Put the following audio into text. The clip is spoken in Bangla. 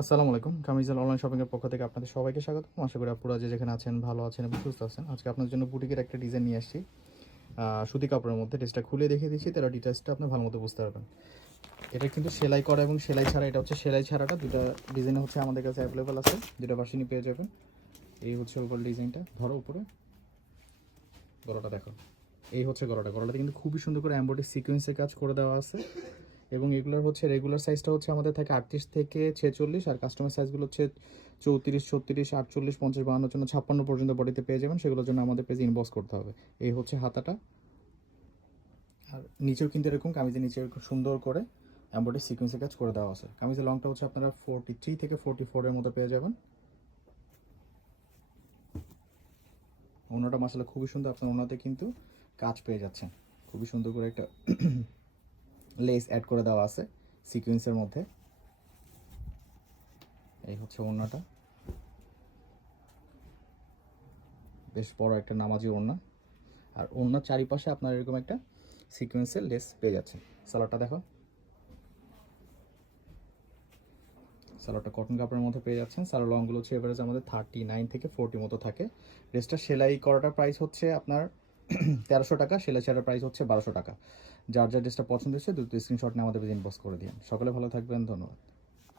আসসালামু আলাইকুম। কামিজুল অনলাইন শপিংয়ের পক্ষ থেকে আপনাদের সবাইকে স্বাগতম। আশা করি আপনারা যে যেখানে আছেন ভালো আছেন এবং সুস্থ আছেন। আজকে আপনাদের জন্য বুটিকের একটা ডিজাইন নিয়ে আসছি। সুতি কাপড়ের মধ্যে ড্রেসটা খুলে দেখিয়ে দিচ্ছি, তাহলে ডিটেইলসটা আপনি ভালো মতো বুঝতে পারবেন। এটা কিন্তু সেলাই করা এবং সেলাই ছাড়া, এটা হচ্ছে সেলাই ছাড়াটা দুটো ডিজাইন হচ্ছে আমাদের কাছে অ্যাভেলেবল আছে। দুটো ভার্সনই পেয়ে যাবেন। এই হচ্ছে ওভার ডিজাইনটা, ধরো উপরে গলাটা দেখো। এই হচ্ছে গলাটাতে কিন্তু খুবই সুন্দর করে এমব্রয়ডারি সিকোয়েন্সের কাজ করে দেওয়া আছে। এবং এগুলোর হচ্ছে রেগুলার সাইজটা হচ্ছে আমাদের থাকে 38 থেকে 46, আর কাস্টমার সাইজগুলো হচ্ছে 34, 36, 48, 50, 52 জন্য 56 পর্যন্ত বডিতে পেয়ে যাবেন। সেগুলোর জন্য আমাদের পেজে ইনবক্স করতে হবে। এই হচ্ছে হাতাটা, আর নিচেও কিন্তু এরকম কামিজের নিচে খুব সুন্দর করে এমব্রয়ডারি সিকোয়েন্সের কাজ করে দেওয়া আছে। কামিজের লংটা হচ্ছে আপনারা 43 থেকে 44 এর মতো পেয়ে যাবেন। ওনাটা মাসাল্লাহ খুবই সুন্দর, আপনার ওনাতে কিন্তু কাজ পেয়ে যাচ্ছেন। খুবই সুন্দর করে একটা লেস অ্যাড করে দেওয়া আছে সিকোয়েন্সের মধ্যে। এই হচ্ছে ওড়নাটা, বেশ বড় একটা নামাজি ওড়না, আর ওড়নার চারিপাশে আপনার এরকম একটা সিকোয়েন্সের লেস পেয়ে যাচ্ছে। সালোয়ারটা দেখো, সালোয়ারটা কটন কাপড়ের মধ্যে পেয়ে যাচ্ছেন। সালোয়ার লংগুলো হচ্ছে এভারেজ আমাদের 39 থেকে 40 মতো থাকে। ড্রেসটা সেলাই করাটার প্রাইস হচ্ছে আপনার 1300 টাকা, সেলাই ছাড়ার প্রাইস হচ্ছে 1200 টাকা। যার ড্রেসটা পছন্দ হচ্ছে দ্রুত স্ক্রিনশট নিয়ে আমাদের ইনবক্স করে দিন। সকলে ভালো থাকবেন, ধন্যবাদ।